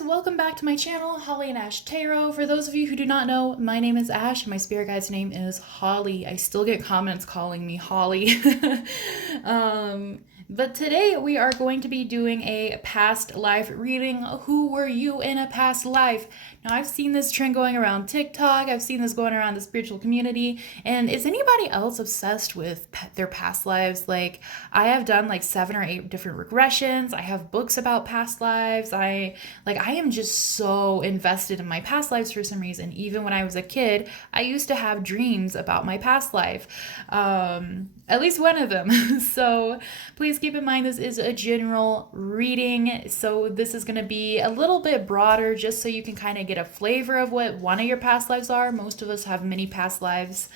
guys, welcome back to my channel, Holly and Ash Tarot. For those of you who do not know, my name is Ash and my spirit guide's name is Holly. I still get comments calling me Holly. But today we are going to be doing a past life reading. Who were you in a past life? Now, I've seen this trend going around TikTok. I've seen this going around the spiritual community. And is anybody else obsessed with their past lives? Like, I have done like 7 or 8 different regressions. I have books about past lives. I am just so invested in my past lives for some reason. Even when I was a kid, I used to have dreams about my past life. At least one of them. So please keep in mind this is a general reading. So this is going to be a little bit broader just so you can kind of get a flavor of what one of your past lives are. Most of us have many past lives.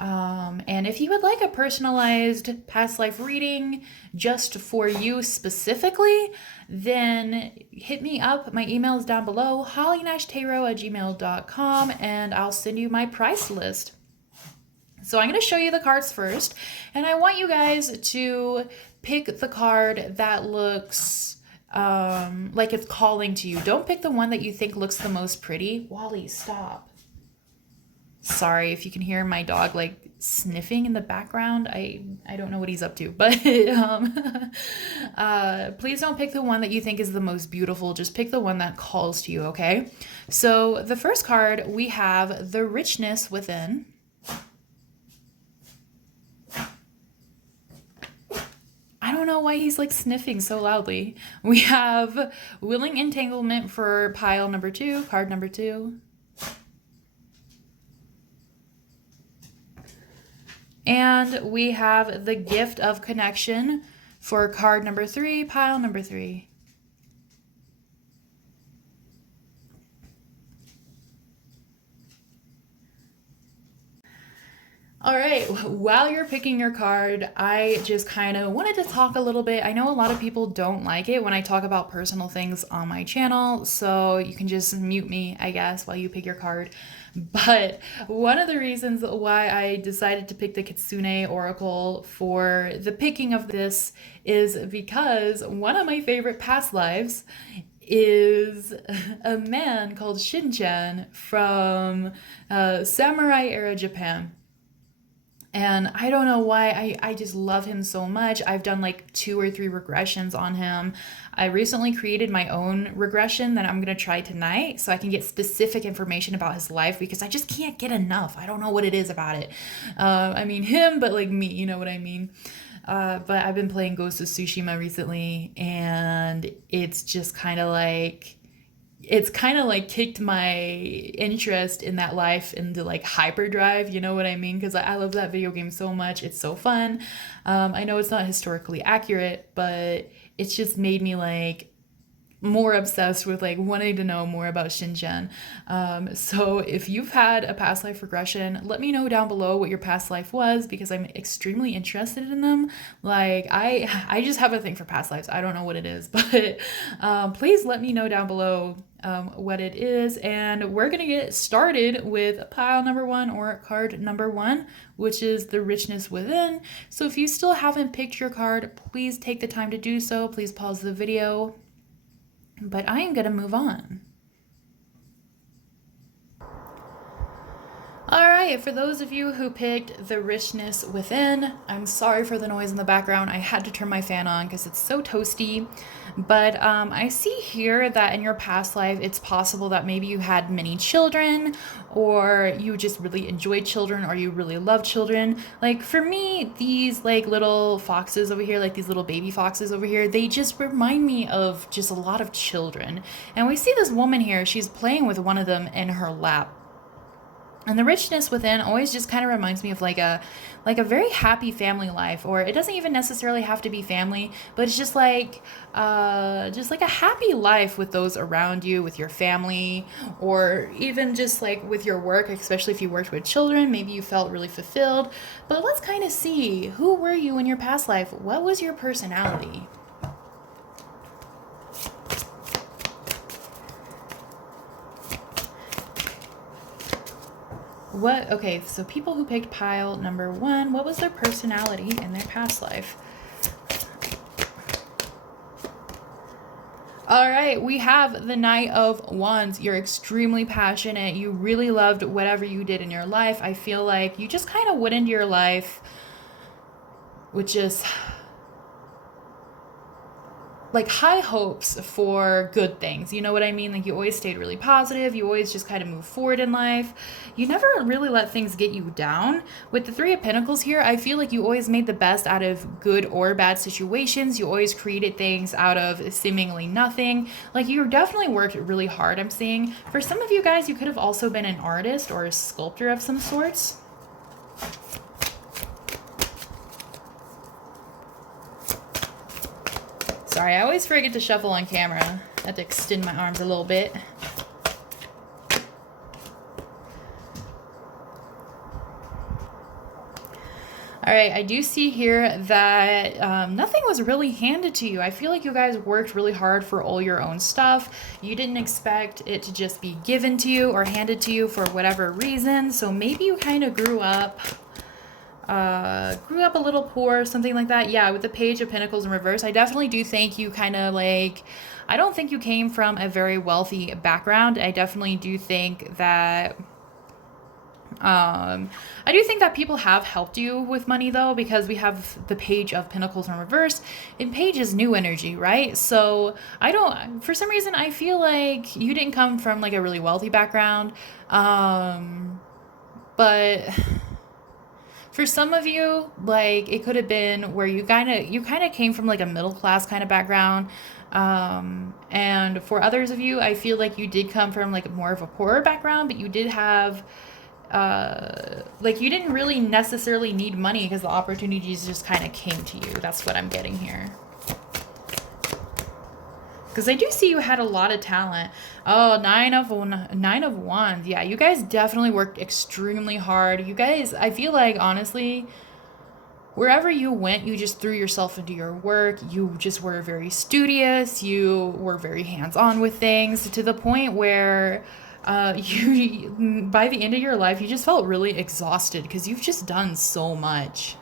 And if you would like a personalized past life reading just for you specifically, then hit me up. My email is down below, hollyandashtarot@gmail.com, and I'll send you my price list. So I'm going to show you the cards first, and I want you guys to pick the card that looks like it's calling to you. Don't pick the one that you think looks the most pretty. Wally, stop. Sorry if you can hear my dog like sniffing in the background. I don't know what he's up to, but please don't pick the one that you think is the most beautiful. Just pick the one that calls to you, okay? So the first card, we have the richness within. I don't know why he's like sniffing so loudly. We have willing entanglement for pile number 2, card number 2. And we have the gift of connection for card number 3, pile number 3. All right, while you're picking your card, I just kind of wanted to talk a little bit. I know a lot of people don't like it when I talk about personal things on my channel, so you can just mute me, I guess, while you pick your card. But one of the reasons why I decided to pick the Kitsune Oracle for the picking of this is because one of my favorite past lives is a man called Shinchan from samurai era Japan. And I don't know why, I just love him so much. I've done like 2 or 3 regressions on him. I recently created my own regression that I'm going to try tonight so I can get specific information about his life because I just can't get enough. I don't know what it is about it. I mean him, but like me, you know what I mean? But I've been playing Ghost of Tsushima recently, and it's just kind of like... it's kind of like kicked my interest in that life into like hyperdrive, you know what I mean? Because I love that video game so much. It's so fun. I know it's not historically accurate, but it's just made me like more obsessed with like wanting to know more about Shinchan. So if you've had a past life regression, let me know down below what your past life was because I'm extremely interested in them. Like I just have a thing for past lives. I don't know what it is, but please let me know down below what it is. And we're gonna get started with pile number 1 or card number 1, which is the richness within. So if you still haven't picked your card, please take the time to do so. Please pause the video. But I am going to move on. All right, for those of you who picked the richness within, I'm sorry for the noise in the background. I had to turn my fan on because it's so toasty. But I see here that in your past life, it's possible that maybe you had many children, or you just really enjoyed children, or you really love children. Like for me, these like little foxes over here, like these little baby foxes over here, they just remind me of just a lot of children. And we see this woman here, she's playing with one of them in her lap. And the richness within always just kind of reminds me of like a very happy family life, or it doesn't even necessarily have to be family, but it's just like a happy life with those around you, with your family, or even just like with your work, especially if you worked with children, maybe you felt really fulfilled. But let's kind of see, who were you in your past life? What was your personality? Okay, so people who picked pile number 1, what was their personality in their past life? All right, we have the Knight of Wands. You're extremely passionate. You really loved whatever you did in your life. I feel like you just kind of went into your life with just like high hopes for good things. You know what I mean? Like you always stayed really positive. You always just kind of move forward in life. You never really let things get you down. With the Three of Pentacles here, I feel like you always made the best out of good or bad situations. You always created things out of seemingly nothing. Like you definitely worked really hard, I'm seeing. For some of you guys, you could have also been an artist or a sculptor of some sorts. Sorry, I always forget to shuffle on camera. I have to extend my arms a little bit. All right, I do see here that nothing was really handed to you. I feel like you guys worked really hard for all your own stuff. You didn't expect it to just be given to you or handed to you for whatever reason. So maybe you kind of grew up a little poor, something like that. Yeah, with the Page of Pentacles in reverse, I definitely do think you kind of like, I don't think you came from a very wealthy background. I definitely do think that I do think that people have helped you with money though, because we have the Page of Pentacles in reverse, and Page is new energy, right? So I don't, for some reason, I feel like you didn't come from like a really wealthy background, but for some of you, like it could have been where you kind of came from like a middle class kind of background. And for others of you, I feel like you did come from like more of a poorer background, but you did have like you didn't really necessarily need money because the opportunities just kind of came to you. That's what I'm getting here. Because I do see you had a lot of talent. Oh, Nine of Wands. Yeah, you guys definitely worked extremely hard. You guys, I feel like, honestly, wherever you went, you just threw yourself into your work. You just were very studious. You were very hands-on with things to the point where you, by the end of your life, you just felt really exhausted because you've just done so much.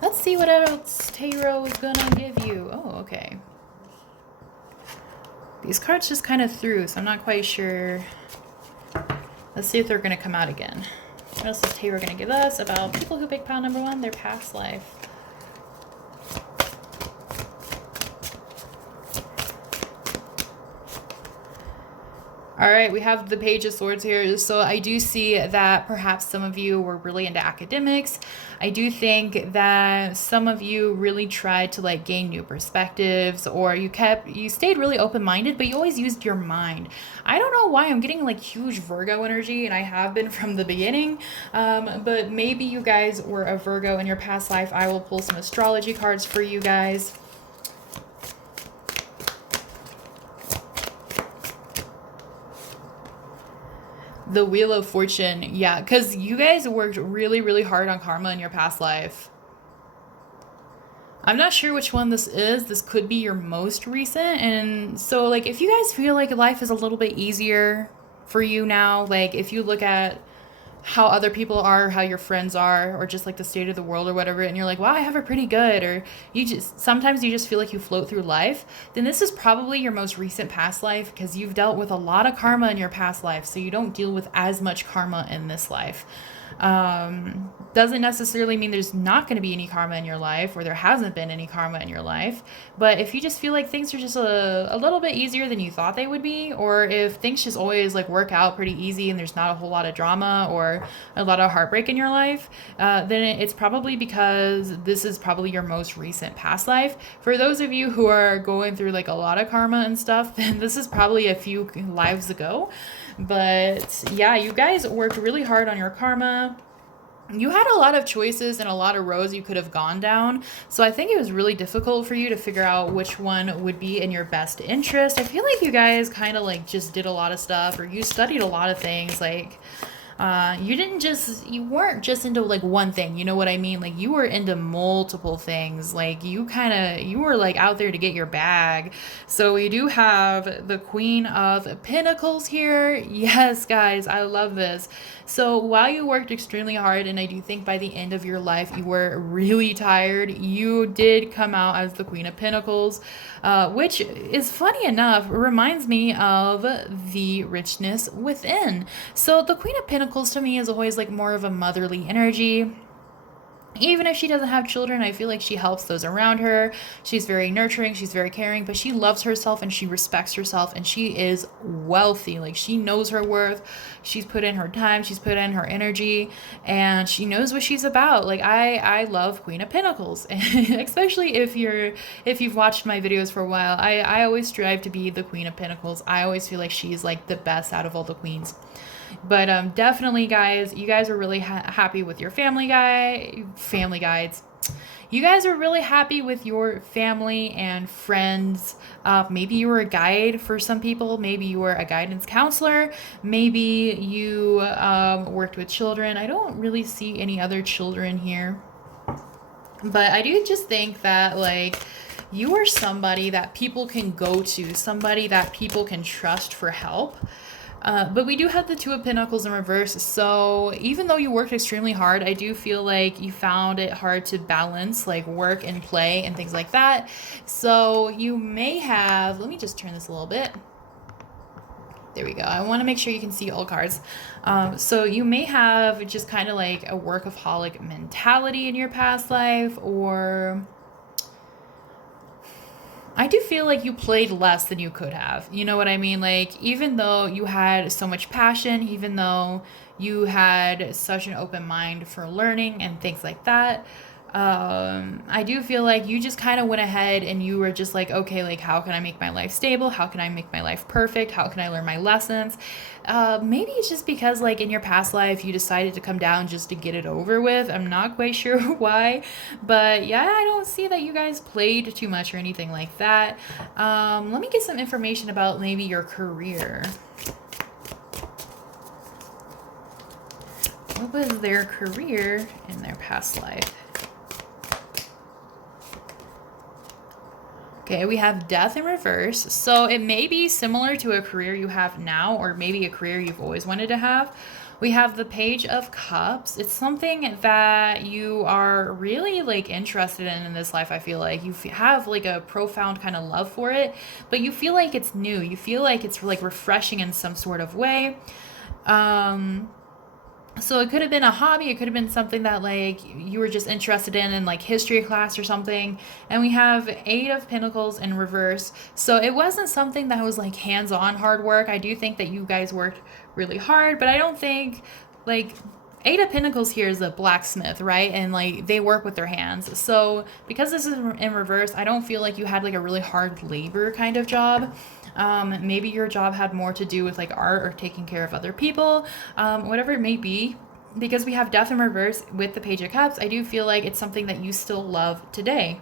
Let's see what else Tarot is gonna give you. Oh, okay. These cards just kind of threw, so I'm not quite sure. Let's see if they're going to come out again. What else is Tarot going to give us about people who pick pile number 1, their past life? All right, we have the Page of Swords here. So I do see that perhaps some of you were really into academics. I do think that some of you really tried to like gain new perspectives, or you stayed really open-minded, but you always used your mind. I don't know why I'm getting like huge Virgo energy, and I have been from the beginning, but maybe you guys were a Virgo in your past life. I will pull some astrology cards for you guys. The Wheel of Fortune. Yeah, because you guys worked really, really hard on karma in your past life. I'm not sure which one this is. This could be your most recent. And so, like, if you guys feel like life is a little bit easier for you now, like, if you look at how other people are, how your friends are, or just like the state of the world or whatever, and you're like, wow, I have it pretty good, or sometimes you just feel like you float through life, then this is probably your most recent past life, because you've dealt with a lot of karma in your past life, so you don't deal with as much karma in this life. Doesn't necessarily mean there's not going to be any karma in your life, or there hasn't been any karma in your life, but if you just feel like things are just a little bit easier than you thought they would be, or if things just always like work out pretty easy and there's not a whole lot of drama or a lot of heartbreak in your life, then it's probably because this is probably your most recent past life. For those of you who are going through like a lot of karma and stuff, then this is probably a few lives ago. But yeah, you guys worked really hard on your karma. You had a lot of choices and a lot of roads you could have gone down. So I think it was really difficult for you to figure out which one would be in your best interest. I feel like you guys kind of like just did a lot of stuff, or you studied a lot of things. Like, You weren't just into like one thing, you know what I mean? Like you were into multiple things. Like you were like out there to get your bag. So we do have the Queen of Pentacles here. Yes, guys, I love this. So while you worked extremely hard, and I do think by the end of your life you were really tired, you did come out as the Queen of Pentacles, which is funny enough, reminds me of the richness within. So the Queen of Pentacles to me is always like more of a motherly energy. Even if she doesn't have children, I feel like she helps those around her. She's very nurturing, she's very caring, but she loves herself and she respects herself, and she is wealthy. Like she knows her worth. She's put in her time, she's put in her energy, and she knows what she's about. Like I love Queen of Pentacles, especially if you've watched my videos for a while. I always strive to be the Queen of Pentacles. I always feel like she's like the best out of all the queens. But definitely, guys, you guys are really happy with your family guides. You guys are really happy with your family and friends. Maybe you were a guide for some people. Maybe you were a guidance counselor. Maybe you worked with children. I don't really see any other children here. But I do just think that, like, you are somebody that people can go to, somebody that people can trust for help. But we do have the Two of Pentacles in reverse. So even though you worked extremely hard, I do feel like you found it hard to balance like work and play and things like that. So you may have, let me just turn this a little bit. There we go. I want to make sure you can see all cards. So you may have just kind of like a workaholic mentality in your past life, or I do feel like you played less than you could have. You know what I mean? Like, even though you had so much passion, even though you had such an open mind for learning and things like that, I do feel like you just kind of went ahead and you were just like, okay, like, how can I make my life stable? How can I make my life perfect? How can I learn my lessons? Maybe it's just because, like, in your past life, you decided to come down just to get it over with. I'm not quite sure why, but yeah, I don't see that you guys played too much or anything like that. Let me get some information about maybe your career. What was their career in their past life? Okay, we have Death in reverse. So it may be similar to a career you have now, or maybe a career you've always wanted to have. We have the Page of Cups. It's something that you are really like interested in this life. I feel like you have like a profound kind of love for it, but you feel like it's new. You feel like it's like refreshing in some sort of way. So it could have been a hobby. It could have been something that like you were just interested in like history class or something. And we have Eight of Pentacles in reverse. So it wasn't something that was like hands-on hard work. I do think that you guys worked really hard, but I don't think like Eight of Pentacles here is a blacksmith, right? And like they work with their hands. So because this is in reverse, I don't feel like you had like a really hard labor kind of job. Maybe your job had more to do with like art or taking care of other people, whatever it may be. Because we have Death in reverse with the Page of Cups, I do feel like it's something that you still love today.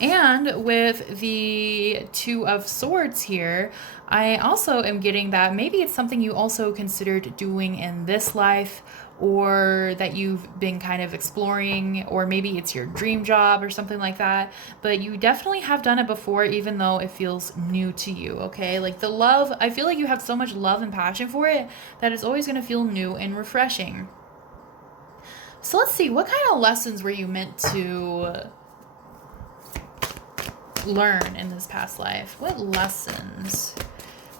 And with the Two of Swords here, I also am getting that maybe it's something you also considered doing in this life, or that you've been kind of exploring, or maybe it's your dream job or something like that. But you definitely have done it before, even though it feels new to you, okay? Like the love, I feel like you have so much love and passion for it that it's always going to feel new and refreshing. So let's see, what kind of lessons were you meant to learn in this past life? What lessons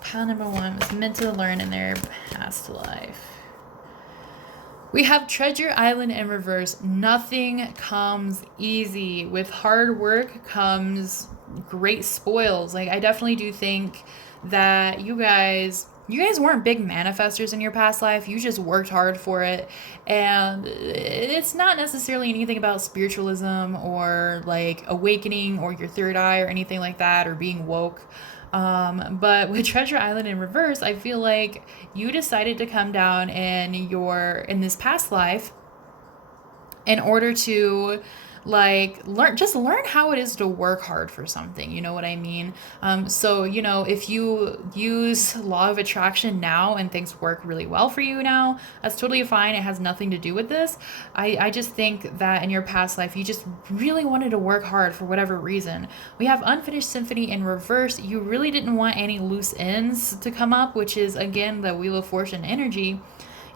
pile number one was meant to learn in their past life? We have Treasure Island in reverse. Nothing comes easy. With hard work comes great spoils. Like I definitely do think that you guys weren't big manifestors in your past life. You just worked hard for it. And it's not necessarily anything about spiritualism or like awakening or your third eye or anything like that, or being woke. But with Treasure Island in reverse, I feel like you decided to come down in this past life in order to like just learn how it is to work hard for something, you know what I mean? So you know, if you use law of attraction now and things work really well for you now, that's totally fine. It has nothing to do with this. I just think that in your past life you just really wanted to work hard for whatever reason. We have unfinished symphony in reverse. You really didn't want any loose ends to come up, which is again the Wheel of Fortune energy.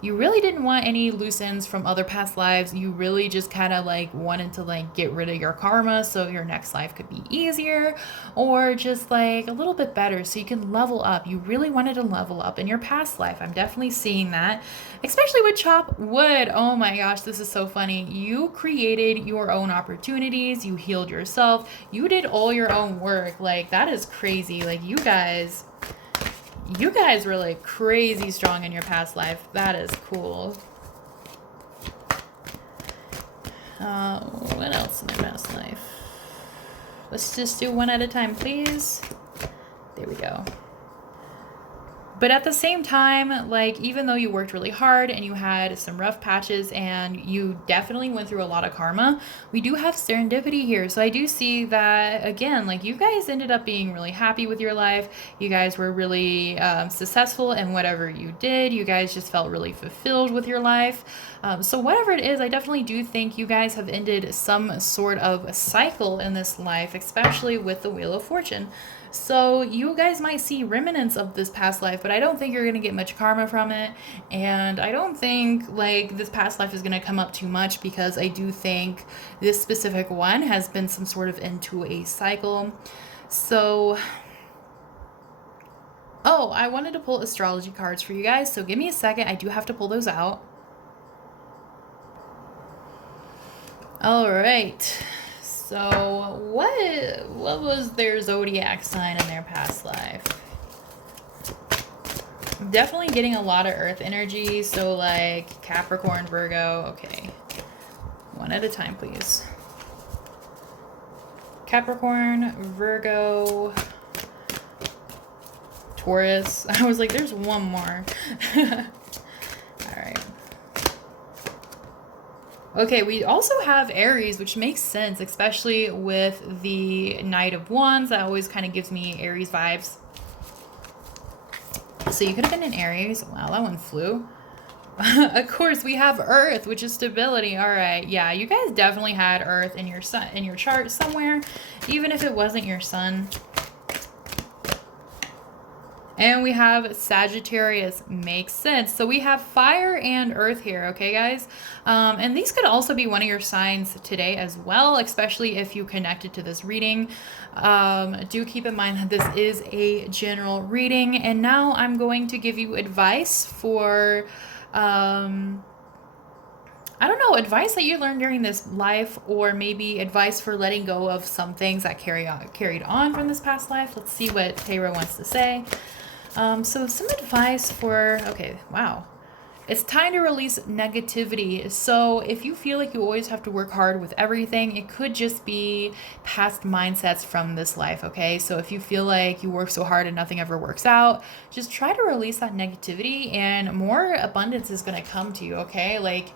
You really didn't want any loose ends from other past lives. You really just kind of like wanted to like get rid of your karma so your next life could be easier or just like a little bit better so you can level up. You really wanted to level up in your past life. I'm definitely seeing that, especially with chop wood. Oh my gosh, this is so funny. You created your own opportunities. You healed yourself. You did all your own work. Like, that is crazy. Like, you guys were like crazy strong in your past life. That is cool. What else in their past life? Let's just do one at a time, please. There we go. But at the same time, like, even though you worked really hard and you had some rough patches and you definitely went through a lot of karma, we do have serendipity here. So I do see that, again, like, you guys ended up being really happy with your life. You guys were really successful in whatever you did. You guys just felt really fulfilled with your life. So whatever it is, I definitely do think you guys have ended some sort of a cycle in this life, especially with the Wheel of Fortune. So you guys might see remnants of this past life, but I don't think you're going to get much karma from it. And I don't think like this past life is going to come up too much because I do think this specific one has been some sort of into a cycle. So, oh, I wanted to pull astrology cards for you guys. So give me a second. I do have to pull those out. All right. So what was their zodiac sign in their past life? I'm definitely getting a lot of earth energy. So like Capricorn, Virgo. Okay. One at a time, please. Capricorn, Virgo, Taurus. I was like, there's one more. All right. Okay, we also have Aries, which makes sense, especially with the Knight of Wands. That always kind of gives me Aries vibes. So you could have been an Aries. Wow, that one flew. Of course, we have Earth, which is stability. All right, yeah, you guys definitely had Earth in your chart somewhere, even if it wasn't your sun. And we have Sagittarius. Makes sense. So we have fire and earth here, okay, guys? And these could also be one of your signs today as well, especially if you connected to this reading. Do keep in mind that this is a general reading. And now I'm going to give you advice for... I don't know, advice that you learned during this life, or maybe advice for letting go of some things that carried on from this past life. Let's see what Tarot wants to say. So some advice for, okay, wow. It's time to release negativity. So if you feel like you always have to work hard with everything, it could just be past mindsets from this life, okay? So if you feel like you work so hard and nothing ever works out, just try to release that negativity and more abundance is going to come to you, okay? Like,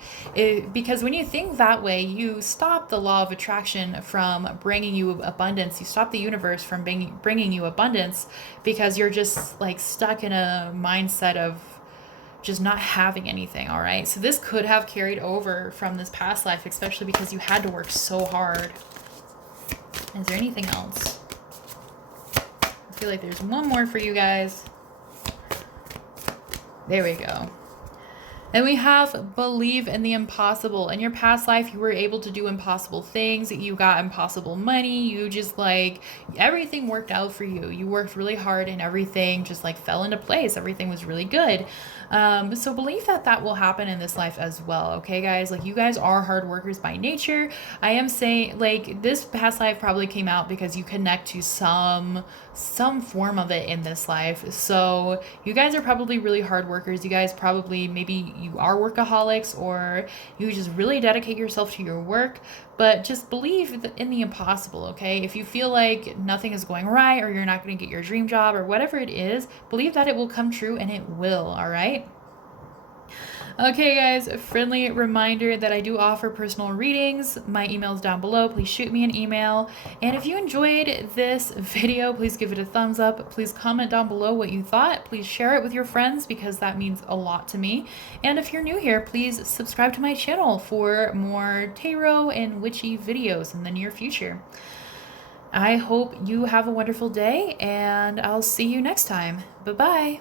because when you think that way, you stop the law of attraction from bringing you abundance. You stop the universe from bringing you abundance because you're just like stuck in a mindset of just not having anything. All right, so this could have carried over from this past life, especially because you had to work so hard. Is there anything else? I feel like there's one more for you guys. There we go. And we have believe in the impossible. In your past life, you were able to do impossible things. You got impossible money. You just like, everything worked out for you. You worked really hard and everything just like fell into place. Everything was really good. So believe that will happen in this life as well. Okay, guys, like you guys are hard workers by nature. I am saying like this past life probably came out because you connect to some form of it in this life. So you guys are probably really hard workers. You guys probably, maybe you are workaholics or you just really dedicate yourself to your work, but just believe in the impossible. Okay. If you feel like nothing is going right or you're not going to get your dream job or whatever it is, believe that it will come true and it will. All right. Okay, guys, a friendly reminder that I do offer personal readings. My email is down below. Please shoot me an email. And if you enjoyed this video, please give it a thumbs up. Please comment down below what you thought. Please share it with your friends because that means a lot to me. And if you're new here, please subscribe to my channel for more tarot and witchy videos in the near future. I hope you have a wonderful day, and I'll see you next time. Bye-bye.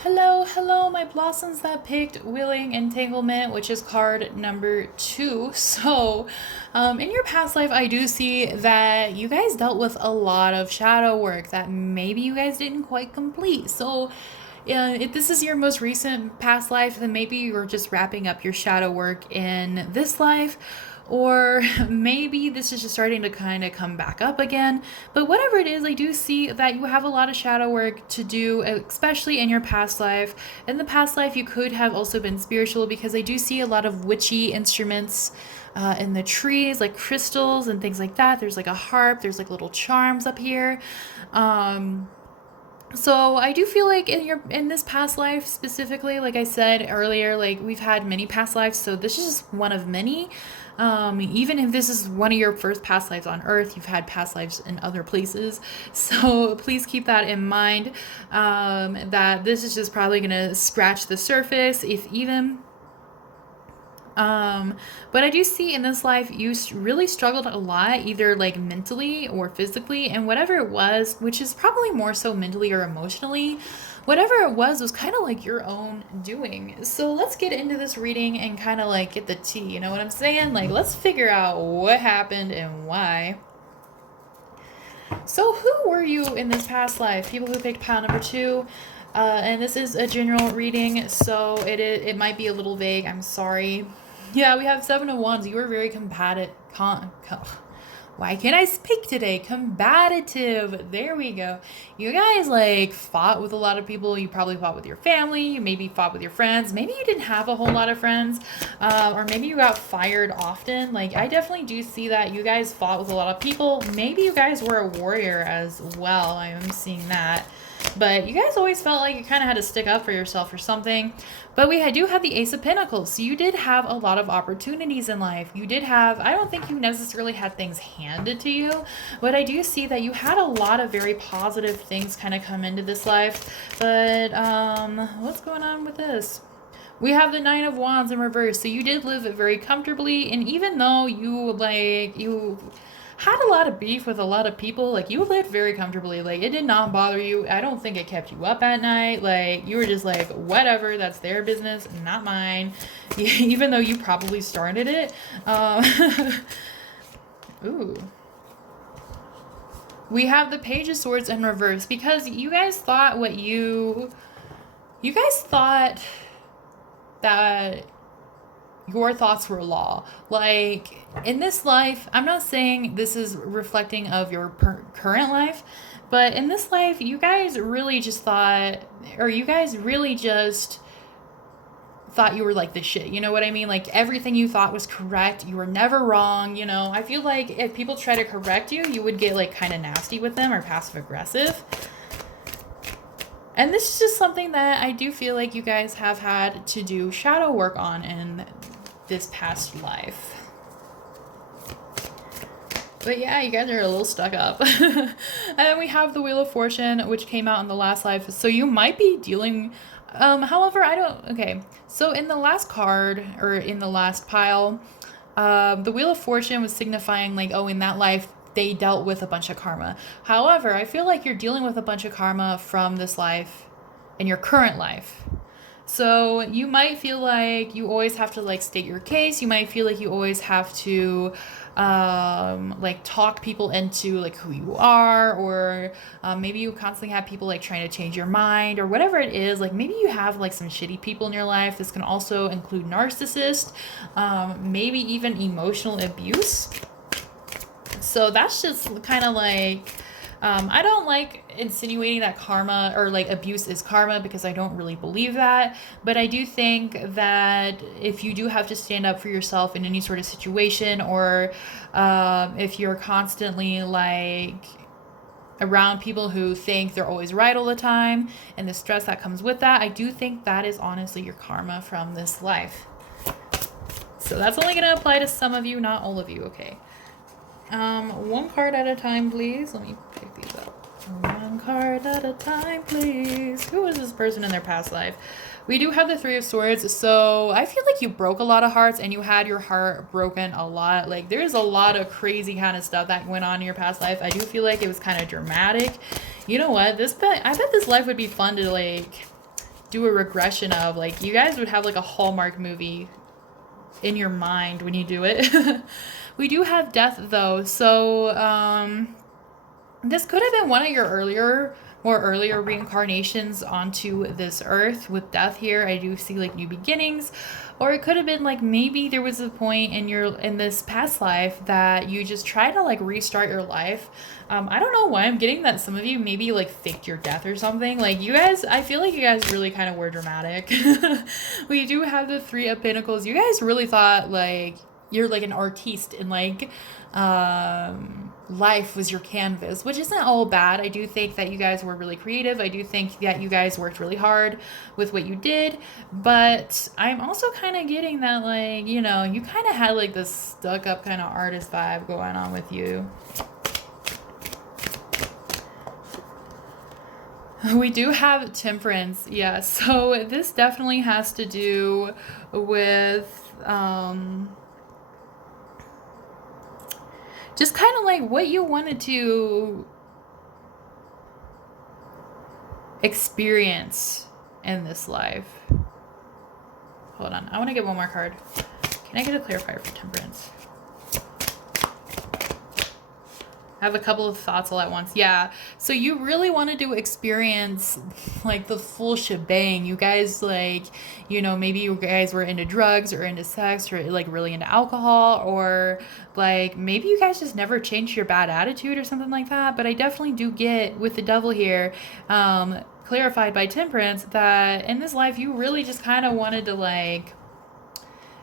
Hello, my blossoms that picked Willing Entanglement, which is card number 2. So, in your past life, I do see that you guys dealt with a lot of shadow work that maybe you guys didn't quite complete. So, if this is your most recent past life, then maybe you're just wrapping up your shadow work in this life. Or maybe this is just starting to kind of come back up again. But whatever it is, I do see that you have a lot of shadow work to do, especially in your past life. In the past life, you could have also been spiritual, because I do see a lot of witchy instruments in the trees, like crystals and things like that. There's like a harp, there's like little charms up here. So I do feel like in this past life specifically, like I said earlier, like we've had many past lives, so this is just one of many. Even if this is one of your first past lives on Earth, you've had past lives in other places. So please keep that in mind, that this is just probably going to scratch the surface, if even. But I do see in this life you really struggled a lot, either like mentally or physically, and whatever it was, which is probably more so mentally or emotionally, whatever it was kind of like your own doing. So let's get into this reading and kind of like get the tea, you know what I'm saying? Like, let's figure out what happened and why. So who were you in this past life? People who picked pile number 2. And this is a general reading, so it might be a little vague. I'm sorry. Yeah, we have 7 of Wands. You were very combative. Why can't I speak today? Combative. There we go. You guys like fought with a lot of people. You probably fought with your family. You maybe fought with your friends. Maybe you didn't have a whole lot of friends. Or maybe you got fired often. Like, I definitely do see that you guys fought with a lot of people. Maybe you guys were a warrior as well. I am seeing that. But you guys always felt like you kind of had to stick up for yourself or something. But we do have the Ace of Pentacles. So you did have a lot of opportunities in life. You did have, I don't think you necessarily had things handed to you, but I do see that you had a lot of very positive things kind of come into this life. But what's going on with this? We have the 9 of Wands in reverse. So you did live very comfortably. And even though you had a lot of beef with a lot of people, like, you lived very comfortably. Like, it did not bother you. I don't think it kept you up at night. Like, you were just like, whatever, that's their business, not mine. Even though you probably started it. Ooh. We have the Page of Swords in reverse, because you guys thought that your thoughts were law. Like, in this life, I'm not saying this is reflecting of your current life, but in this life, you guys really just thought you were like the shit. You know what I mean? Like, everything you thought was correct. You were never wrong. You know, I feel like if people try to correct you, you would get like kind of nasty with them or passive aggressive. And this is just something that I do feel like you guys have had to do shadow work on in this past life. But yeah, you guys are a little stuck up. And then we have the Wheel of Fortune, which came out in the last life. So you might be dealing, however, okay. So in the last card, or in the last pile, the Wheel of Fortune was signifying like, oh, in that life, they dealt with a bunch of karma. However, I feel like you're dealing with a bunch of karma from this life in your current life. So you might feel like you always have to like state your case. You might feel like you always have to like talk people into like who you are, or maybe you constantly have people like trying to change your mind or whatever it is. Like, maybe you have like some shitty people in your life. This can also include narcissists, maybe even emotional abuse. So that's just kind of like, I don't like insinuating that karma or like abuse is karma, because I don't really believe that. But I do think that if you do have to stand up for yourself in any sort of situation, or if you're constantly like around people who think they're always right all the time and the stress that comes with that. I do think that is honestly your karma from this life. So that's only going to apply to some of you, not all of you. Okay. One card at a time, please. Let me pick these up. One card at a time, please. Who is this person in their past life? We do have the Three of Swords. So I feel like you broke a lot of hearts and you had your heart broken a lot. Like there's a lot of crazy kind of stuff that went on in your past life. I do feel like it was kind of dramatic. You know what? I bet this life would be fun to like do a regression of. Like you guys would have like a Hallmark movie in your mind when you do it. We do have death though. So this could have been one of your earlier reincarnations onto this earth with death here. I do see like new beginnings, or it could have been like maybe there was a point in this past life that you just try to like restart your life. I don't know why I'm getting that some of you maybe like faked your death or something. Like you guys, I feel like you guys really kind of were dramatic. We do have the Three of Pentacles. You guys really thought like you're like an artiste and like life was your canvas, which isn't all bad. I do think that you guys were really creative. I do think that you guys worked really hard with what you did, but I'm also kind of getting that like, you know, you kind of had like this stuck up kind of artist vibe going on with you. We do have Temperance. Yeah, so this definitely has to do with just kind of like what you wanted to experience in this life. Hold on. I want to get one more card. Can I get a clarifier for Temperance? I have a couple of thoughts all at once. Yeah. So you really wanted to experience like the full shebang. You guys like, you know, maybe you guys were into drugs or into sex or like really into alcohol, or like maybe you guys just never changed your bad attitude or something like that. But I definitely do get with the Devil here, clarified by Temperance, that in this life you really just kind of wanted to like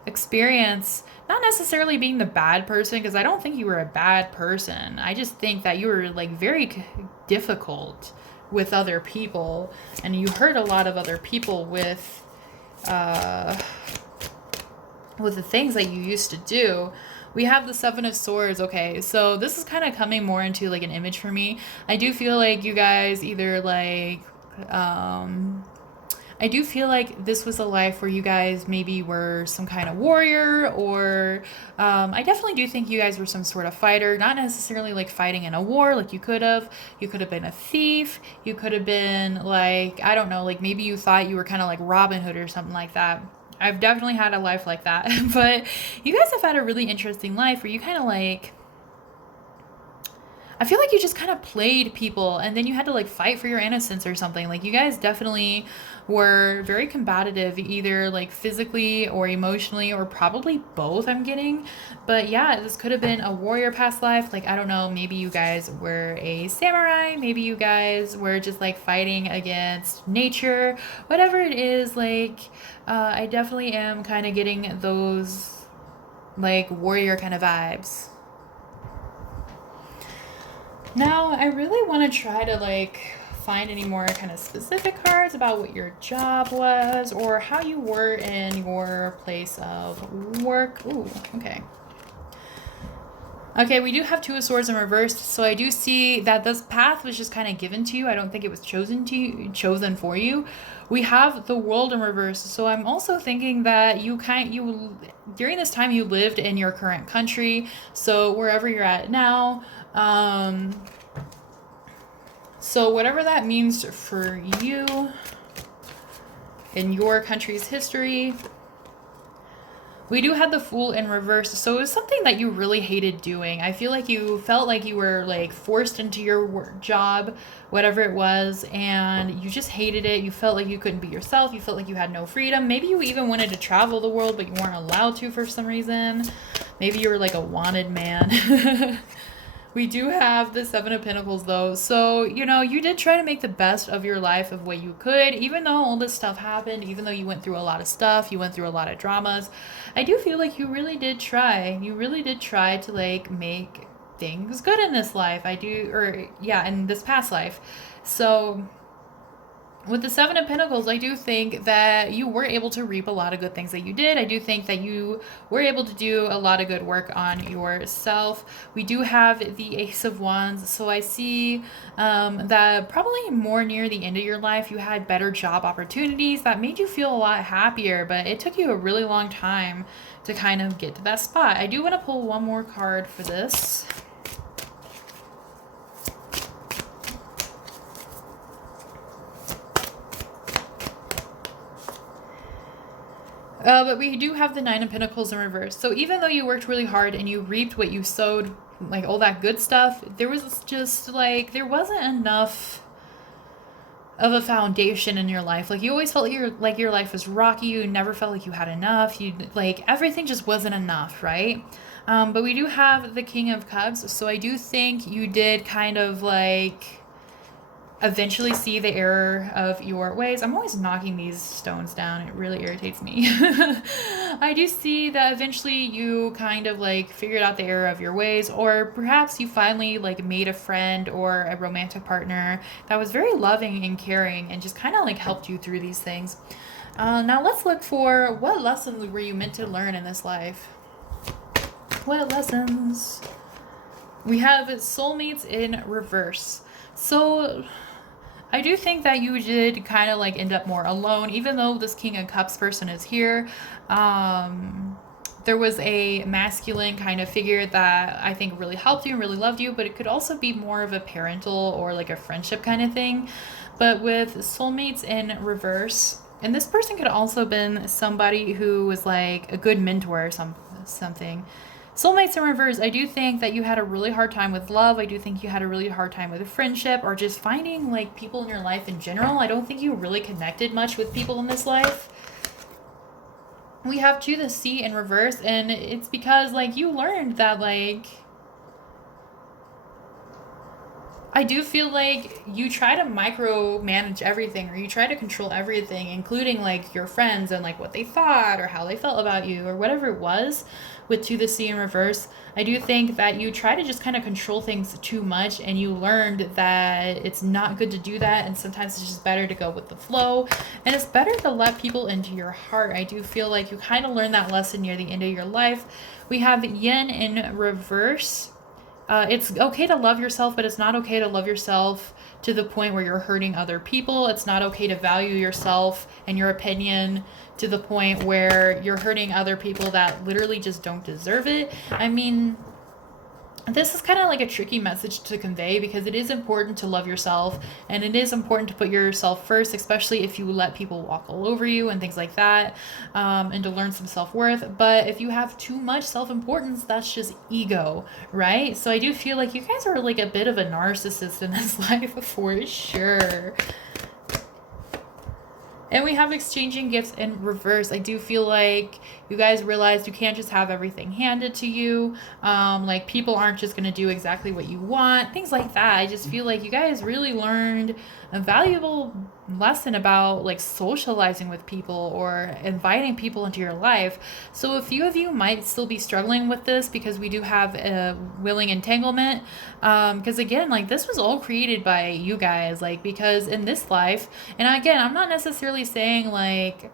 experience not necessarily being the bad person, because I don't think you were a bad person. I just think that you were like very difficult with other people, and you hurt a lot of other people with the things that you used to do. We have the Seven of Swords. Okay, so this is kind of coming more into like an image for me. I do feel like you guys either like I do feel like this was a life where you guys maybe were some kind of warrior, or I definitely do think you guys were some sort of fighter, not necessarily like fighting in a war. Like you could have been a thief. You could have been like, I don't know, like maybe you thought you were kind of like Robin Hood or something like that. I've definitely had a life like that. But you guys have had a really interesting life where you kind of like, I feel like you just kind of played people and then you had to like fight for your innocence or something. Like you guys definitely were very combative, either like physically or emotionally, or probably both, I'm getting. But yeah, this could have been a warrior past life. Like, I don't know, maybe you guys were a samurai. Maybe you guys were just like fighting against nature, whatever it is. Like, I definitely am kind of getting those like warrior kind of vibes. Now, I really want to try to like find any more kind of specific cards about what your job was or how you were in your place of work. Ooh, okay. Okay, we do have Two of Swords in reverse, so I do see that this path was just kind of given to you. I don't think it was chosen for you. We have the World in reverse, so I'm also thinking that you during this time you lived in your current country, so wherever you're at now. So whatever that means for you in your country's history. We do have the Fool in reverse, so it was something that you really hated doing. I feel like you felt like you were like forced into your job, whatever it was, and you just hated it. You felt like you couldn't be yourself. You felt like you had no freedom. Maybe you even wanted to travel the world, but you weren't allowed to for some reason. Maybe you were like a wanted man. We do have the Seven of Pentacles though. So, you know, you did try to make the best of your life of what you could, even though all this stuff happened, even though you went through a lot of stuff, you went through a lot of dramas. I do feel like you really did try. You really did try to like make things good in this life. In this past life. So with the Seven of Pentacles, I do think that you were able to reap a lot of good things that you did. I do think that you were able to do a lot of good work on yourself. We do have the Ace of Wands, so I see that probably more near the end of your life, you had better job opportunities that made you feel a lot happier, but it took you a really long time to kind of get to that spot. I do want to pull one more card for this. But we do have the Nine of Pentacles in reverse. So even though you worked really hard and you reaped what you sowed, like all that good stuff, there was just like, there wasn't enough of a foundation in your life. Like you always felt your life was rocky. You never felt like you had enough. You like everything just wasn't enough, right? But we do have the King of Cups. So I do think you did kind of like eventually see the error of your ways. I'm always knocking these stones down. It really irritates me. I do see that eventually you kind of like figured out the error of your ways, or perhaps you finally like made a friend or a romantic partner that was very loving and caring and just kind of like helped you through these things. Now let's look for what lessons were you meant to learn in this life? What lessons? We have soulmates in reverse. So I do think that you did kind of like end up more alone, even though this King of Cups person is here. There was a masculine kind of figure that I think really helped you and really loved you, but it could also be more of a parental or like a friendship kind of thing. But with soulmates in reverse, and this person could also have been somebody who was like a good mentor or something. Soulmates in reverse, I do think that you had a really hard time with love. I do think you had a really hard time with friendship or just finding like people in your life in general. I don't think you really connected much with people in this life. We have to the Sea in reverse, and it's because like you learned that like I do feel like you try to micromanage everything, or you try to control everything, including like your friends and like what they thought or how they felt about you or whatever it was. With To the Sea in reverse, I do think that you try to just kind of control things too much, and you learned that it's not good to do that, and sometimes it's just better to go with the flow, and it's better to let people into your heart. I do feel like you kind of learned that lesson near the end of your life. We have Yin in reverse. It's okay to love yourself, but it's not okay to love yourself to the point where you're hurting other people. It's not okay to value yourself and your opinion to the point where you're hurting other people that literally just don't deserve it. I mean, this is kind of like a tricky message to convey, because it is important to love yourself, and it is important to put yourself first, especially if you let people walk all over you and things like that, and to learn some self-worth. But if you have too much self-importance, that's just ego, right? So I do feel like you guys are like a bit of a narcissist in this life for sure. And we have exchanging gifts in reverse. I do feel like you guys realized you can't just have everything handed to you. Like people aren't just going to do exactly what you want, things like that. I just feel like you guys really learned a valuable lesson about like socializing with people or inviting people into your life. So a few of you might still be struggling with this, because we do have a willing entanglement. Because again, like this was all created by you guys, like, because in this life, and again, I'm not necessarily saying like,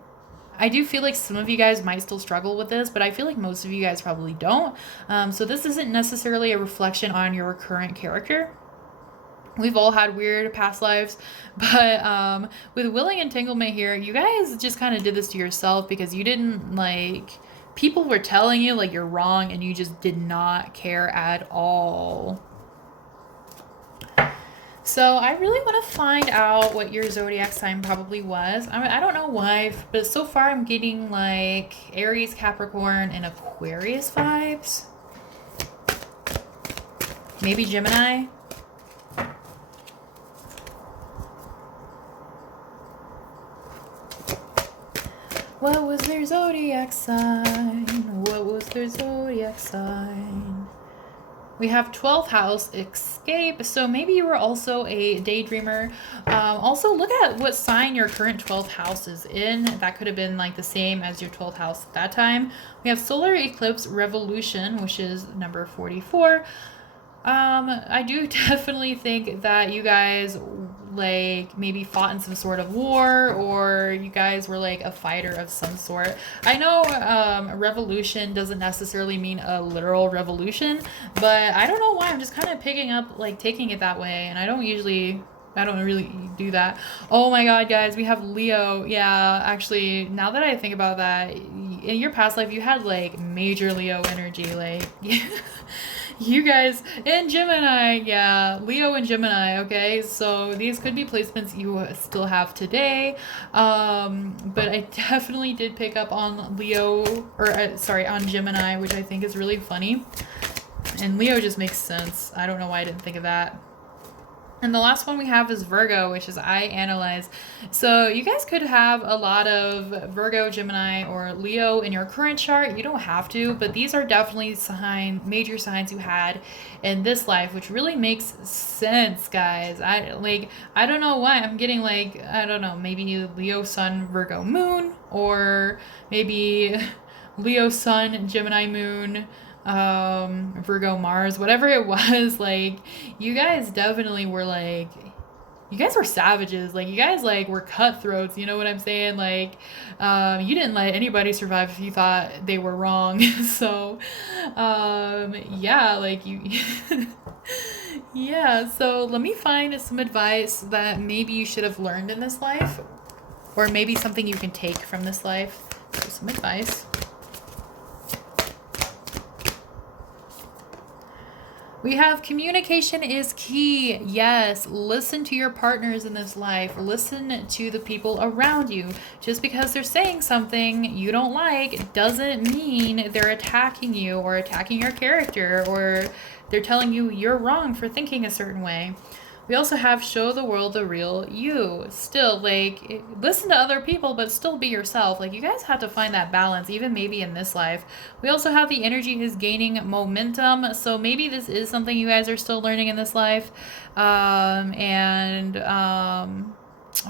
I do feel like some of you guys might still struggle with this, but I feel like most of you guys probably don't. So this isn't necessarily a reflection on your current character. We've all had weird past lives, but with willing entanglement here, you guys just kind of did this to yourself, because you didn't like, people were telling you like you're wrong, and you just did not care at all. So I really want to find out what your zodiac sign probably was. I don't know why, but so far I'm getting like Aries, Capricorn, and Aquarius vibes. Maybe Gemini. What was their zodiac sign? What was their zodiac sign? We have 12th house, escape. So maybe you were also a daydreamer. Also look at what sign your current 12th house is in. That could have been like the same as your 12th house at that time. We have solar eclipse revolution, which is number 44. I do definitely think that you guys like maybe fought in some sort of war, or you guys were like a fighter of some sort. I know a revolution doesn't necessarily mean a literal revolution, but I don't know why I'm just kind of picking up like taking it that way, and I don't really do that. Oh my god, guys, we have Leo. Yeah, actually, now that I think about that, in your past life, you had like major Leo energy. Like, you guys, and Gemini. Yeah, Leo and Gemini. Okay, so these could be placements you still have today. But I definitely did pick up on Leo, or sorry, on Gemini, which I think is really funny. And Leo just makes sense. I don't know why I didn't think of that. And the last one we have is Virgo, which is I analyze. So you guys could have a lot of Virgo, Gemini, or Leo in your current chart. You don't have to, but these are definitely major signs you had in this life, which really makes sense, guys. I don't know why I'm getting like, I don't know, maybe Leo Sun, Virgo Moon, or maybe Leo Sun, Gemini Moon, Virgo Mars, whatever it was. Like, you guys definitely were like, you guys were savages. Like, you guys like were cutthroats, you know what I'm saying? Like, you didn't let anybody survive if you thought they were wrong. So yeah, like you yeah, so let me find some advice that maybe you should have learned in this life, or maybe something you can take from this life. So some advice. We have communication is key. Yes, listen to your partners in this life. Listen to the people around you. Just because they're saying something you don't like doesn't mean they're attacking you or attacking your character, or they're telling you you're wrong for thinking a certain way. We also have show the world the real you. Still, like, listen to other people, but still be yourself. Like, you guys have to find that balance, even maybe in this life. We also have the energy is gaining momentum. So maybe this is something you guys are still learning in this life. Or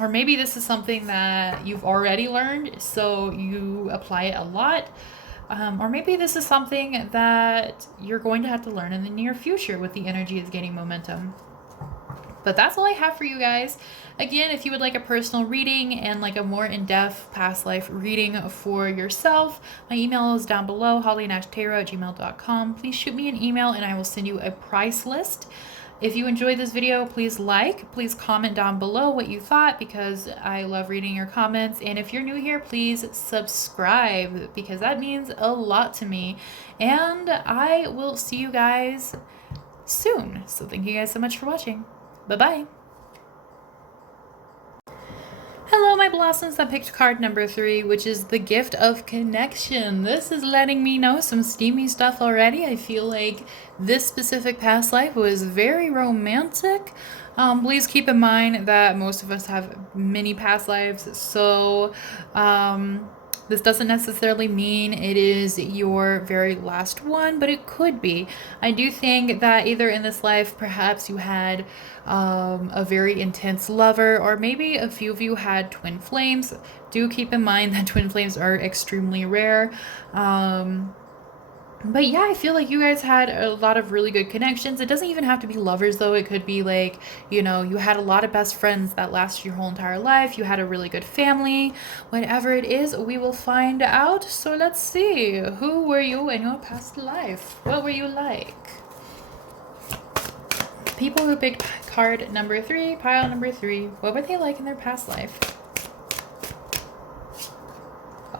maybe this is something that you've already learned, so you apply it a lot. Or maybe this is something that you're going to have to learn in the near future with the energy is gaining momentum. But that's all I have for you guys. Again, if you would like a personal reading and like a more in-depth past life reading for yourself, my email is down below, hollyandashtarot@gmail.com. Please shoot me an email and I will send you a price list. If you enjoyed this video, please comment down below what you thought, because I love reading your comments. And if you're new here, please subscribe, because that means a lot to me. And I will see you guys soon. So thank you guys so much for watching. Bye-bye. Hello, my blossoms. I picked card number 3, which is the gift of connection. This is letting me know some steamy stuff already. I feel like this specific past life was very romantic. Please keep in mind that most of us have many past lives, so this doesn't necessarily mean it is your very last one, but it could be. I do think that either in this life, perhaps you had a very intense lover, or maybe a few of you had twin flames. Do keep in mind that twin flames are extremely rare. But yeah, I feel like you guys had a lot of really good connections. It doesn't even have to be lovers, though. It could be like, you know, you had a lot of best friends that lasted your whole entire life. You had a really good family. Whatever it is, we will find out. So let's see. Who were you in your past life? What were you like? People who picked card number 3, pile number 3. What were they like in their past life?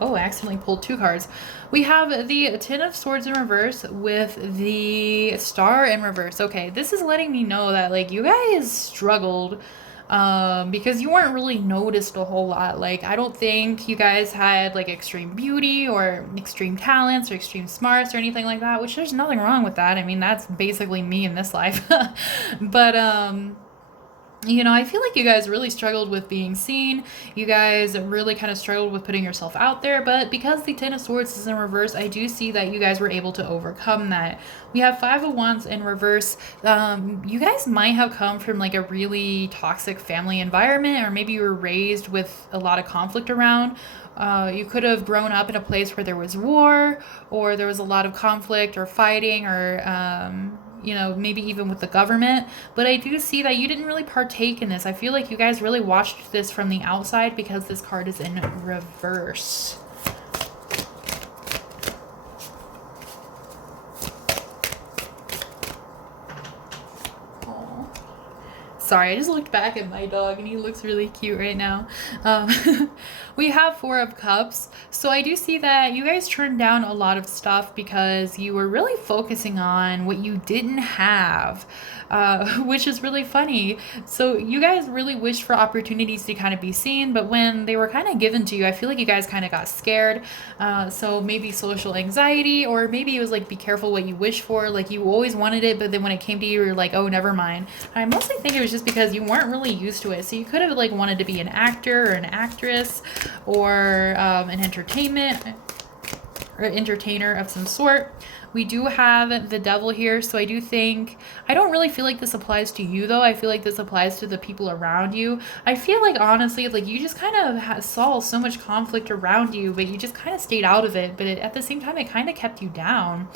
Oh, I accidentally pulled 2 cards. We have the 10 of Swords in reverse with the Star in reverse. Okay, this is letting me know that, like, you guys struggled because you weren't really noticed a whole lot. Like, I don't think you guys had, like, extreme beauty or extreme talents or extreme smarts or anything like that, which there's nothing wrong with that. I mean, that's basically me in this life. But, you know, I feel like you guys really struggled with being seen. You guys really kind of struggled with putting yourself out there. But because the 10 of Swords is in reverse, I do see that you guys were able to overcome that. We have 5 of Wands in reverse. You guys might have come from like a really toxic family environment, or maybe you were raised with a lot of conflict around. You could have grown up in a place where there was war, or there was a lot of conflict or fighting, or you know, maybe even with the government. But I do see that you didn't really partake in this. I feel like you guys really watched this from the outside because this card is in reverse. Sorry, I just looked back at my dog and he looks really cute right now. We have Four of Cups. So I do see that you guys turned down a lot of stuff because you were really focusing on what you didn't have, which is really funny. So you guys really wished for opportunities to kind of be seen, but when they were kind of given to you, I feel like you guys kind of got scared. So maybe social anxiety, or maybe it was like, be careful what you wish for. Like you always wanted it, but then when it came to you, you're like, oh, never mind. I mostly think it was just because you weren't really used to it. So you could have like wanted to be an actor or an actress, or an entertainment or entertainer of some sort. We do have the Devil here, so I do think, I don't really feel like this applies to you though. I feel like this applies to the people around you. I feel like honestly, like you just kind of saw so much conflict around you, but you just kind of stayed out of it. But at the same time, it kind of kept you down.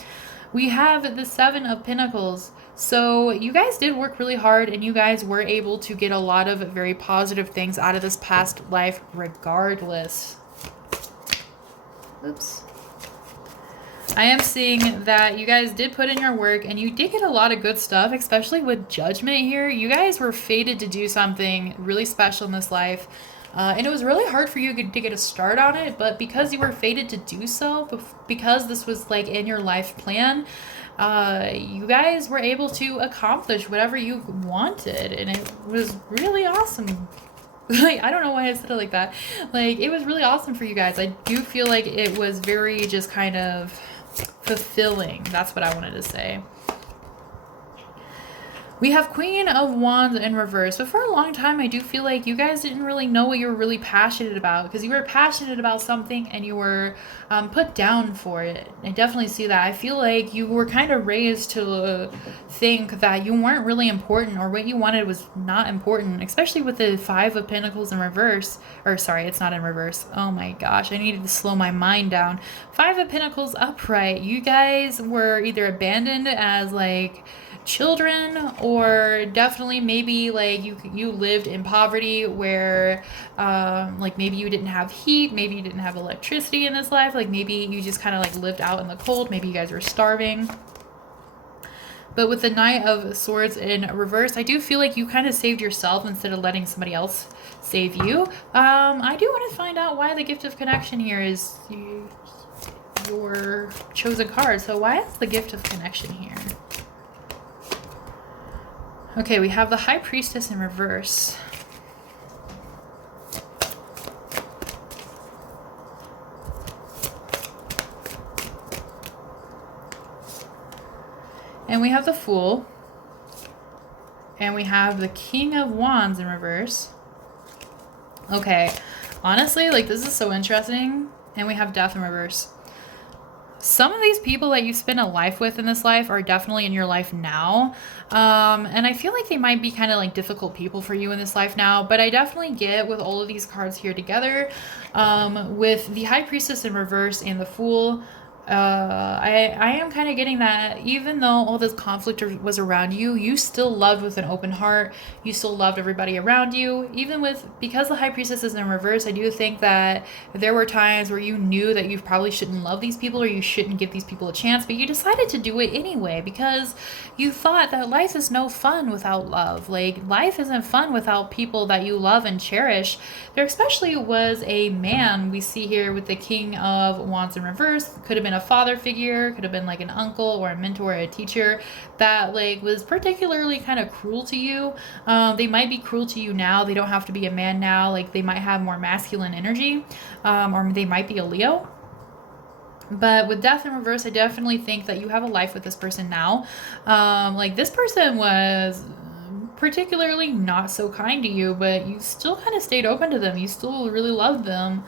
We have the Seven of Pentacles. So you guys did work really hard, and you guys were able to get a lot of very positive things out of this past life regardless. Oops. I am seeing that you guys did put in your work and you did get a lot of good stuff, especially with Judgment here. You guys were fated to do something really special in this life. And it was really hard for you to get a start on it, but because you were fated to do so, because this was like in your life plan, you guys were able to accomplish whatever you wanted, and it was really awesome. Like, I don't know why I said it like that. Like, it was really awesome for you guys. I do feel like it was very just kind of fulfilling. That's what I wanted to say. We have Queen of Wands in reverse, but for a long time, I do feel like you guys didn't really know what you were really passionate about, because you were passionate about something and you were put down for it. I definitely see that. I feel like you were kind of raised to think that you weren't really important, or what you wanted was not important, especially with the Five of Pentacles in reverse. Or sorry, it's not in reverse. Oh my gosh, I needed to slow my mind down. Five of Pentacles upright. You guys were either abandoned as like children, or definitely maybe like you lived in poverty where like maybe you didn't have heat, maybe you didn't have electricity in this life, like maybe you just kind of like lived out in the cold, maybe you guys were starving. But with the Knight of Swords in reverse, I do feel like you kind of saved yourself instead of letting somebody else save you. I do want to find out why the Gift of Connection here is your chosen card. So why is the Gift of Connection here? Okay, we have the High Priestess in reverse. And we have the Fool. And we have the King of Wands in reverse. Okay, honestly, like this is so interesting. And we have Death in reverse. Some of these people that you spend a life with in this life are definitely in your life now. And I feel like they might be kind of like difficult people for you in this life now. But I definitely get with all of these cards here together, with the High Priestess in reverse and the Fool, I am kind of getting that even though all this conflict was around you, you still loved with an open heart. You still loved everybody around you. Even because the High Priestess is in reverse, I do think that there were times where you knew that you probably shouldn't love these people, or you shouldn't give these people a chance, but you decided to do it anyway because you thought that life is no fun without love. Like, life isn't fun without people that you love and cherish. There especially was a man we see here with the King of Wands in reverse. Could have been a father figure, could have been like an uncle or a mentor or a teacher that like was particularly kind of cruel to you. They might be cruel to you now. They don't have to be a man now. Like, they might have more masculine energy, or they might be a Leo. But with Death in reverse, I definitely think that you have a life with this person now. Like, this person was particularly not so kind to you, but you still kind of stayed open to them. You still really loved them.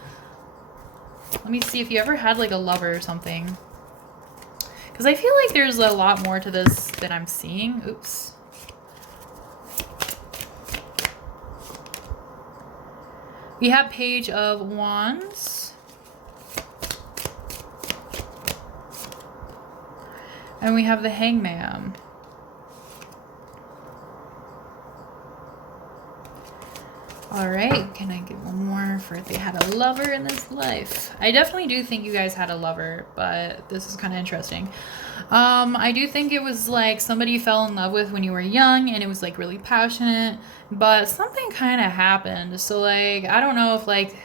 Let me see if you ever had like a lover or something, because I feel like there's a lot more to this than I'm seeing. Oops. We have Page of Wands. And we have the Hangman. All right, can I get one more for if they had a lover in this life? I definitely do think you guys had a lover, but this is kind of interesting. I do think it was like somebody you fell in love with when you were young and it was like really passionate, but something kind of happened. So like, I don't know if like,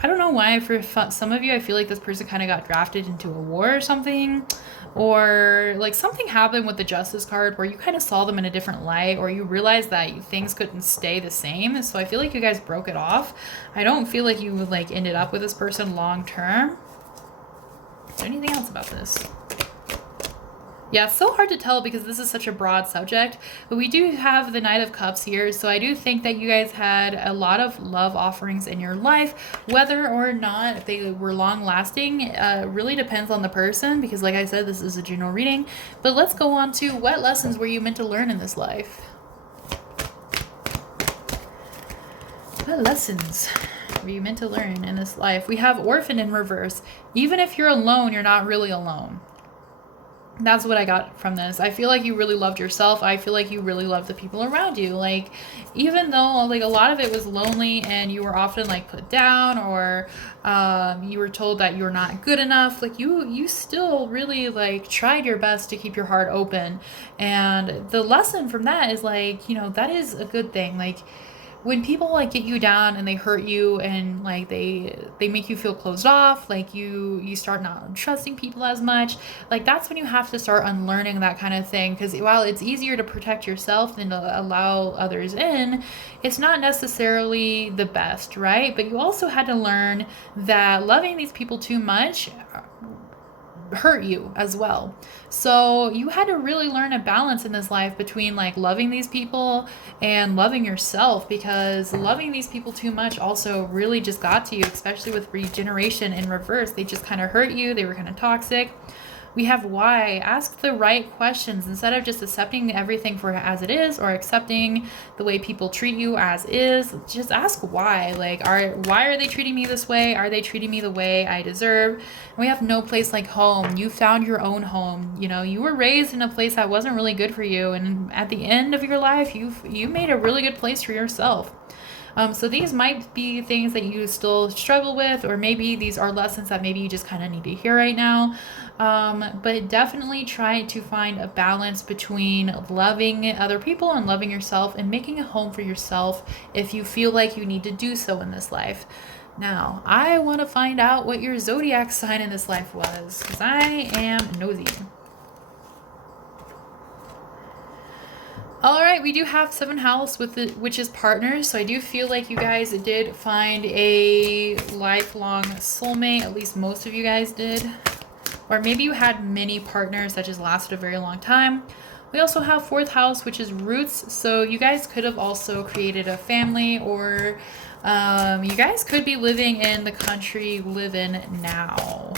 I don't know why for some of you, I feel like this person kind of got drafted into a war or something, or like something happened with the Justice card where you kind of saw them in a different light, or you realized that things couldn't stay the same. So I feel like you guys broke it off. I don't feel like you like ended up with this person long term. Is there anything else about this? Yeah, it's so hard to tell because this is such a broad subject, but we do have the Knight of Cups here, so I do think that you guys had a lot of love offerings in your life. Whether or not they were long-lasting really depends on the person, because like I said, this is a general reading. But let's go on to what lessons were you meant to learn in this life? What lessons were you meant to learn in this life? We have Orphan in reverse. Even if you're alone, you're not really alone. That's what I got from this. I feel like you really loved yourself. I feel like you really loved the people around you. Like, even though like a lot of it was lonely and you were often like put down, or you were told that you're not good enough, like you still really like tried your best to keep your heart open. And the lesson from that is like, you know, that is a good thing. Like, when people like get you down and they hurt you and like they make you feel closed off, like you start not trusting people as much, like that's when you have to start unlearning that kind of thing. Because while it's easier to protect yourself than to allow others in, it's not necessarily the best, right? But you also had to learn that loving these people too much hurt you as well. So you had to really learn a balance in this life between like loving these people and loving yourself, because loving these people too much also really just got to you, especially with regeneration in reverse. They just kind of hurt you. They were kind of toxic. We have why. Ask the right questions instead of just accepting everything for as it is, or accepting the way people treat you as is. Just ask why. Like, why are they treating me this way? Are they treating me the way I deserve? And we have no place like home. You found your own home. You know, you were raised in a place that wasn't really good for you, and at the end of your life, you made a really good place for yourself. So these might be things that you still struggle with, or maybe these are lessons that maybe you just kind of need to hear right now. But definitely try to find a balance between loving other people and loving yourself, and making a home for yourself if you feel like you need to do so in this life. Now, I want to find out what your zodiac sign in this life was, because I am nosy. All right, we do have 7th house with the Witch's partners, so I do feel like you guys did find a lifelong soulmate. At least most of you guys did. Or maybe you had many partners that just lasted a very long time. We also have 4th house, which is roots, so you guys could have also created a family, or you guys could be living in the country you live in now.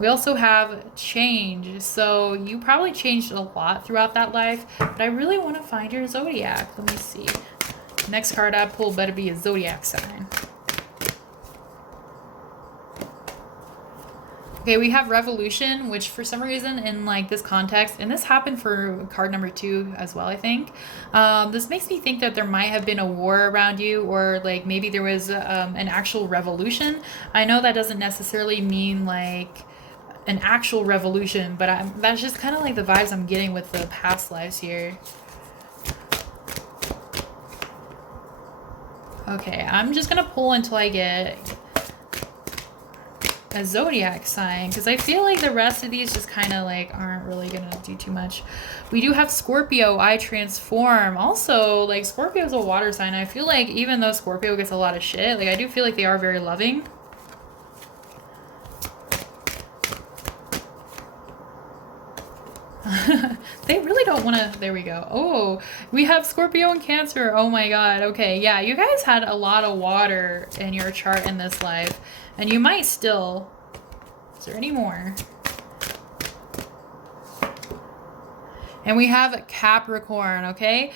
We also have change, so you probably changed a lot throughout that life, but I really want to find your zodiac. Let me see. Next card I pull better be a zodiac sign. Okay, we have revolution, which for some reason in like this context, and this happened for card number 2 as well, I think. This makes me think that there might have been a war around you, or like maybe there was an actual revolution. I know that doesn't necessarily mean like an actual revolution, but that's just kind of like the vibes I'm getting with the past lives here. Okay, I'm just gonna pull until I get a zodiac sign, because I feel like the rest of these just kind of like aren't really gonna do too much. We do have Scorpio, I transform. Also, like, Scorpio is a water sign. I feel like even though Scorpio gets a lot of shit, like I do feel like they are very loving. They really don't want to. There we go. Oh, we have Scorpio and Cancer. Oh my god. Okay, yeah, you guys had a lot of water in your chart in this life, and you might still. Is there any more? And we have Capricorn, okay?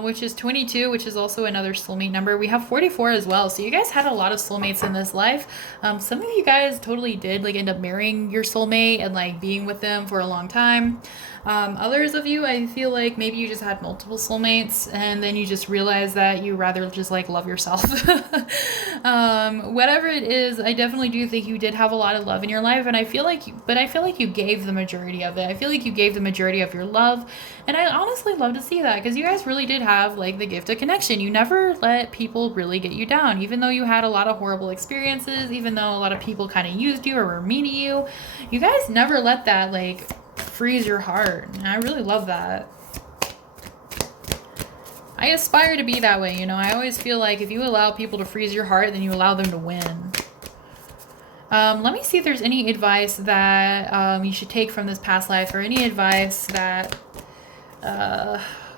which is 22, which is also another soulmate number. We have 44 as well. So you guys had a lot of soulmates in this life. Some of you guys totally did like end up marrying your soulmate and like being with them for a long time. Others of you, I feel like maybe you just had multiple soulmates and then you just realized that you rather just like love yourself. Whatever it is, I definitely do think you did have a lot of love in your life, and I feel like you gave the majority of it. I feel like you gave the majority of your love, and I honestly love to see that because you guys really did have like the gift of connection. You never let people really get you down, even though you had a lot of horrible experiences, even though a lot of people kind of used you or were mean to you. You guys never let that like freeze your heart, and I really love that. I aspire to be that way, you know. I always feel like if you allow people to freeze your heart, then you allow them to win. Let me see if there's any advice that you should take from this past life, or any advice that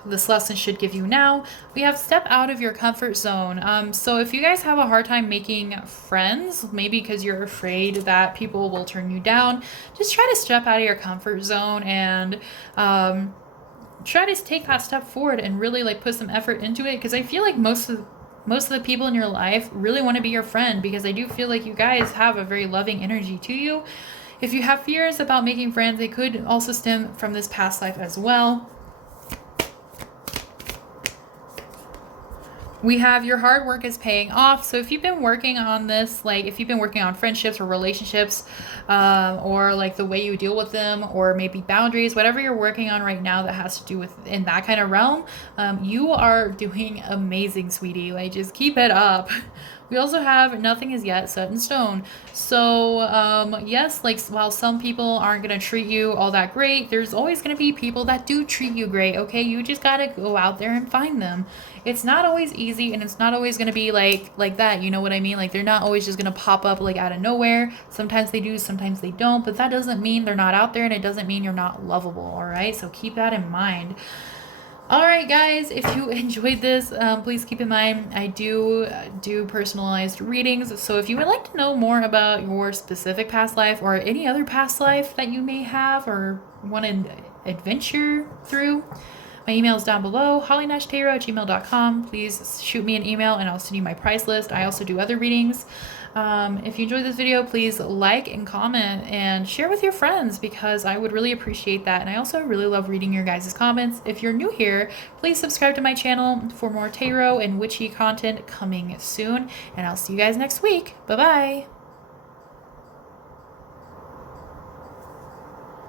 this lesson should give you now. We have step out of your comfort zone. So if you guys have a hard time making friends, maybe because you're afraid that people will turn you down, just try to step out of your comfort zone and try to take that step forward and really like put some effort into it, because I feel like most of the people in your life really want to be your friend, because I do feel like you guys have a very loving energy to you. If you have fears about making friends, they could also stem from this past life as well. We have your hard work is paying off. So if you've been working on this, like if you've been working on friendships or relationships, or like the way you deal with them, or maybe boundaries, whatever you're working on right now that has to do with in that kind of realm, you are doing amazing, sweetie. Like just keep it up. We also have nothing is yet set in stone. So yes, like while some people aren't going to treat you all that great, there's always going to be people that do treat you great. Okay, you just got to go out there and find them. It's not always easy, and it's not always going to be like that, you know what I mean? Like they're not always just going to pop up like out of nowhere. Sometimes they do, sometimes they don't, but that doesn't mean they're not out there, and it doesn't mean you're not lovable. All right, so keep that in mind. All right, guys, if you enjoyed this, please keep in mind I do personalized readings. So if you would like to know more about your specific past life or any other past life that you may have or want to adventure through, my email is down below, hollyandashtarot@gmail.com. Please shoot me an email and I'll send you my price list. I also do other readings. If you enjoyed this video, please like and comment and share with your friends, because I would really appreciate that. And I also really love reading your guys' comments. If you're new here, please subscribe to my channel for more tarot and witchy content coming soon. And I'll see you guys next week. Bye-bye.